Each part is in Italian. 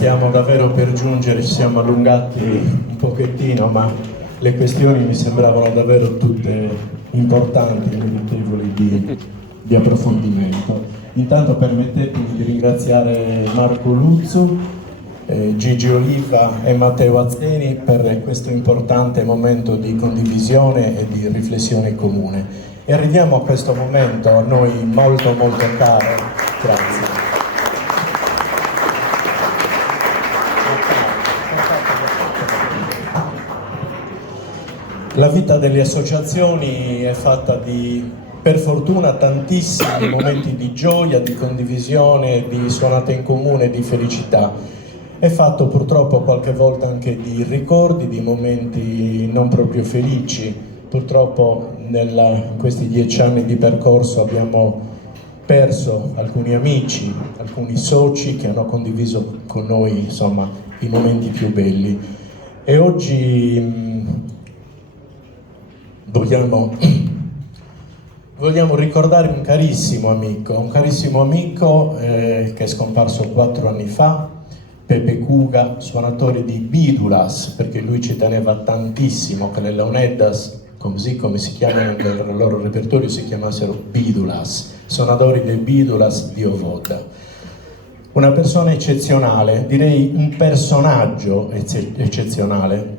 Stiamo davvero per giungere, ci siamo allungati un pochettino, ma le questioni mi sembravano davvero tutte importanti, meritevoli di approfondimento. Intanto permettetemi di ringraziare Marco Luzzu, Gigi Oliva e Matteo Azzeni per questo importante momento di condivisione e di riflessione comune. E arriviamo a questo momento a noi molto molto caro. Grazie. La vita delle associazioni è fatta di, per fortuna, tantissimi momenti di gioia, di condivisione, di suonate in comune, di felicità. È fatto purtroppo qualche volta anche di ricordi, di momenti non proprio felici. Purtroppo in questi 10 anni di percorso abbiamo perso alcuni amici, alcuni soci che hanno condiviso con noi, insomma, i momenti più belli. E oggi vogliamo ricordare un carissimo amico che è scomparso 4 anni fa, Pepe Cuga, suonatore di Bidulas, perché lui ci teneva tantissimo che le Leoneddas, così come si chiamano nel loro repertorio, si chiamassero Bidulas, suonatori dei Bidulas di Ovoda. Una persona eccezionale, direi un personaggio eccezionale.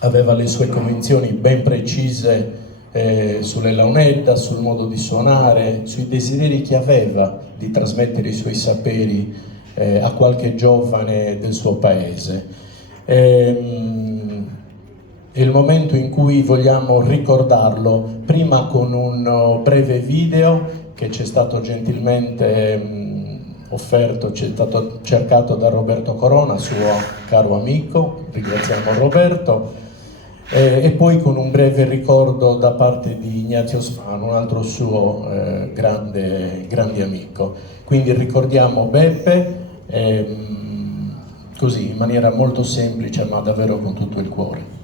Aveva le sue convinzioni ben precise sulle Leoneddas, sul modo di suonare, sui desideri che aveva di trasmettere i suoi saperi a qualche giovane del suo paese. È il momento in cui vogliamo ricordarlo, prima con un breve video che ci è stato gentilmente offerto, ci è stato cercato da Roberto Corona, suo caro amico, ringraziamo Roberto, e poi con un breve ricordo da parte di Ignazio Spano, un altro suo grande amico. Quindi ricordiamo Beppe così, in maniera molto semplice, ma davvero con tutto il cuore.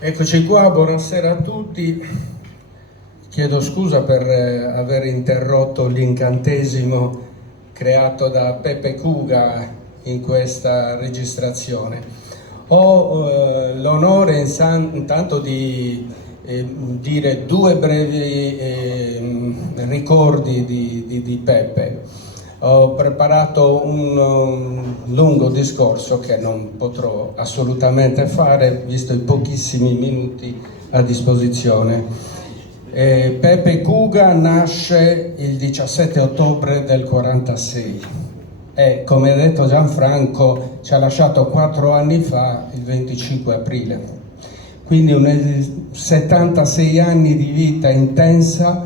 Eccoci qua, buonasera a tutti. Chiedo scusa per aver interrotto l'incantesimo creato da Pepe Cuga in questa registrazione. Ho l'onore intanto di dire due brevi ricordi di Pepe. Ho preparato un lungo discorso che non potrò assolutamente fare, visto i pochissimi minuti a disposizione. Pepe Cuga nasce il 17 ottobre del 46 e, come ha detto Gianfranco, ci ha lasciato 4 anni fa, il 25 aprile. Quindi 76 anni di vita intensa,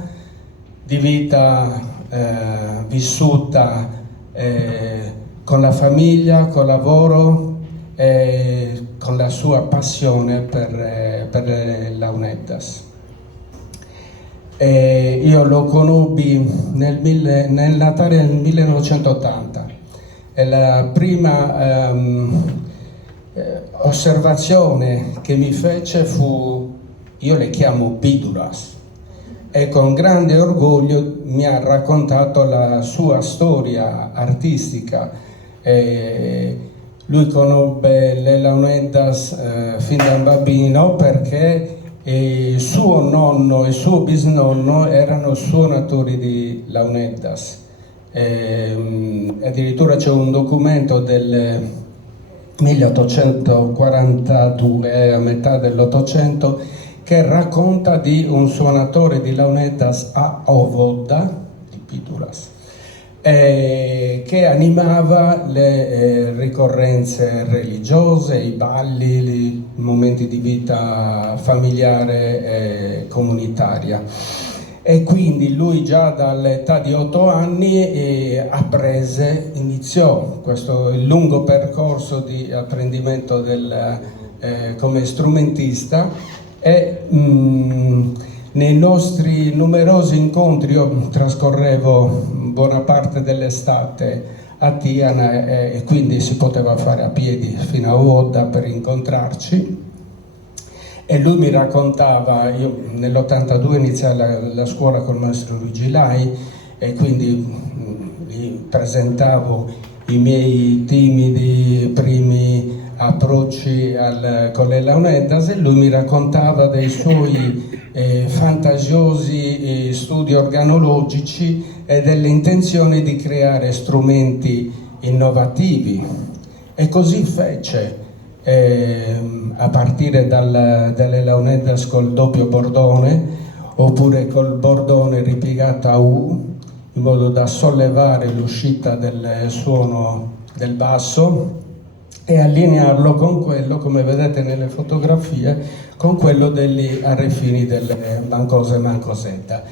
di vita vissuta con la famiglia, col lavoro e con la sua passione per l'Auneddas. Io lo conobbi nel Natale del 1980 e la prima osservazione che mi fece fu: io le chiamo Bidulas, e con grande orgoglio mi ha raccontato la sua storia artistica. Lui conobbe le Launeddas fin da bambino perché suo nonno e suo bisnonno erano suonatori di Launeddas. Addirittura c'è un documento del 1842, a metà dell'Ottocento, che racconta di un suonatore di Launeddas a Ovodda, di Bidulas, che animava le ricorrenze religiose, i balli, i momenti di vita familiare e comunitaria. E quindi lui già dall'età di 8 anni iniziò il lungo percorso di apprendimento come strumentista. E nei nostri numerosi incontri, io trascorrevo buona parte dell'estate a Tiana e quindi si poteva fare a piedi fino a Uodda per incontrarci, e lui mi raccontava, io nell'82 iniziai la scuola col maestro Luigi Lai e quindi gli presentavo i miei timidi primi approcci con le Launeddas, e lui mi raccontava dei suoi fantasiosi studi organologici e delle intenzioni di creare strumenti innovativi, e così fece, a partire dalle Launeddas col doppio bordone oppure col bordone ripiegato a U, in modo da sollevare l'uscita del suono del basso e allinearlo con quello, come vedete nelle fotografie, con quello degli arrefini delle Mancose e Mancosetta.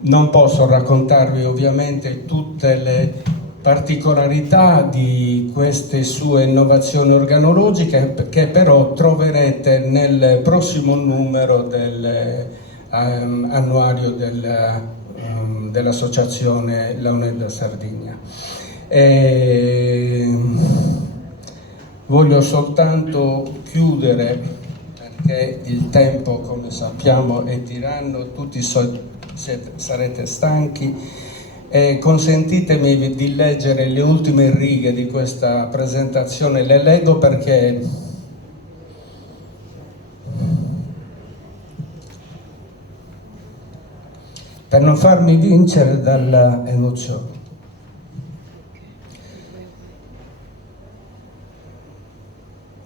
Non posso raccontarvi ovviamente tutte le particolarità di queste sue innovazioni organologiche, che però troverete nel prossimo numero dell'annuario dell'associazione Launeddas Sardegna. Voglio soltanto chiudere, perché il tempo, come sappiamo, è tiranno, tutti sarete stanchi, e consentitemi di leggere le ultime righe di questa presentazione. Le leggo perché per non farmi vincere dall'emozione.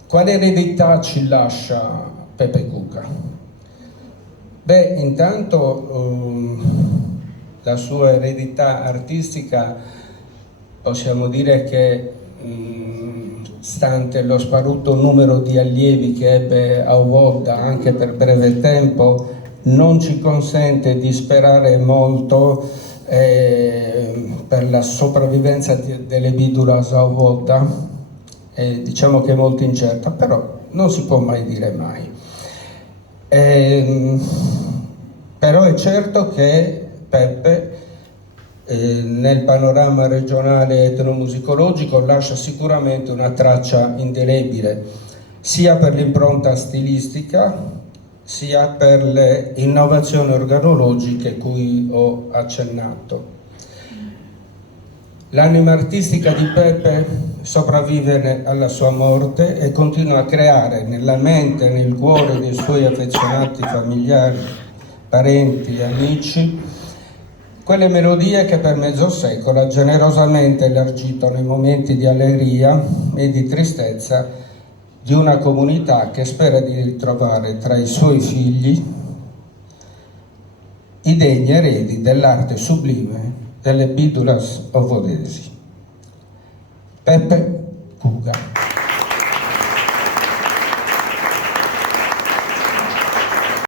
Quale eredità ci lascia Pepe Cuga? Beh, intanto la sua eredità artistica, possiamo dire che, stante lo sparuto numero di allievi che ebbe a Uodda anche per breve tempo, non ci consente di sperare molto per la sopravvivenza delle Bidulas a Uodda. Diciamo che è molto incerta, però non si può mai dire mai. Però è certo che Pepe nel panorama regionale etnomusicologico lascia sicuramente una traccia indelebile. sia per l'impronta stilistica, sia per le innovazioni organologiche cui ho accennato. L'anima artistica di Pepe sopravvive alla sua morte e continua a creare nella mente e nel cuore dei suoi affezionati familiari, parenti, amici, quelle melodie che per mezzo secolo ha generosamente elargito nei momenti di allegria e di tristezza di una comunità che spera di ritrovare tra i suoi figli i degni eredi dell'arte sublime delle Bidulas ovodesi. Pepe